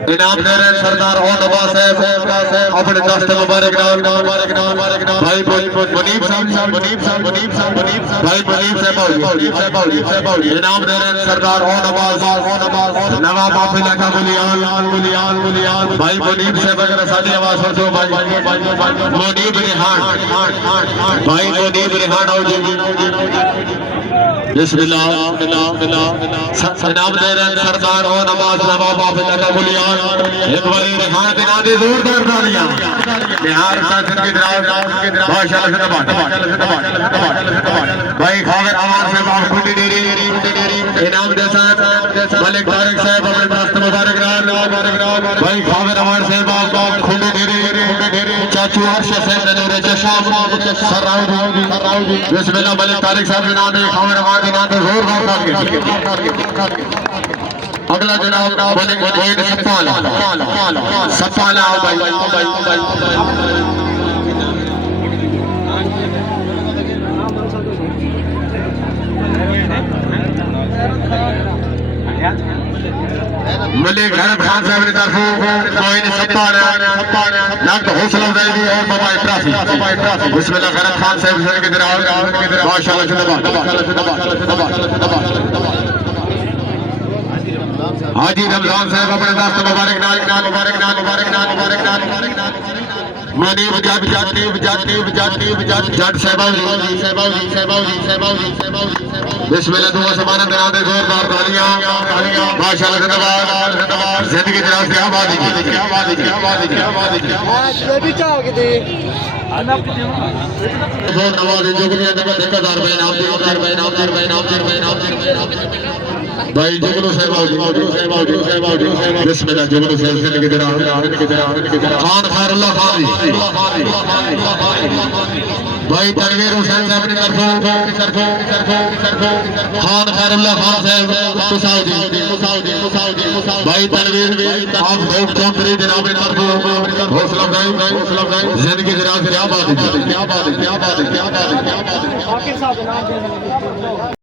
انعام دے رہے ہیں سردار اور نواز صاحب اپنے دست مبارک نام بھائی منیب صاحب بھائی منیب صاحب انعام دے رہے ہیں سردار اور نواز نواب آفی لکھا بلیان بھائی منیب صاحب اگر ساتھی آواز سنو بھائی منیب ریحان بھائی منیب ریحان آؤ جی بسم اللہ انعام دے رہے ہیں سردار اور نواز نواب آفی لکھا بلیان ایک باری ریحان بنا دے زوردار تالیاں بہار ساتھ کی دراز باشا بھائی خاور آوار سے باپ کھوٹی ڈیری انعام دے ساتھ ملک طارق صاحب اپنے دست مبارک نام بھائی خاور آوار سے باپ کھوٹی ڈیری چاچو عرش صاحب نور چشام سر راؤ دی بسم اللہ ملک طارق صاحب بنا دے خاور آوار بنا دے زوردار تالیاں اگلا جناب موین سپالا ملک غرب خان صاحب نے طرفوں موین سپالا نقد حوصلہ افزائی دی اور بابا اطرافی بسم اللہ غرب خان صاحب سے کے دراز ماشاءاللہ حاجی رمضان صاحب اپنے دست مبارک منیب جٹ صاحب بسم اللہ دعا سمانا بنا دے زوردار تالیاں ماشاءاللہ زندگی زندگی دراز کیا بات زور نوازی جگلیاں نمت 1000 بھائی جگلو صاحب بسم اللہ جگلو صاحب زندگی دراز خان خیر اللہ خان بھائی تنویر حسین صاحب نے طرفوں خان خیر اللہ خان صاحب پساؤ دی بھائی تنویر آپ بھوک چوکری جناب نے طرفوں حوصلہ افزائی زندگی دراز کیا بات ہے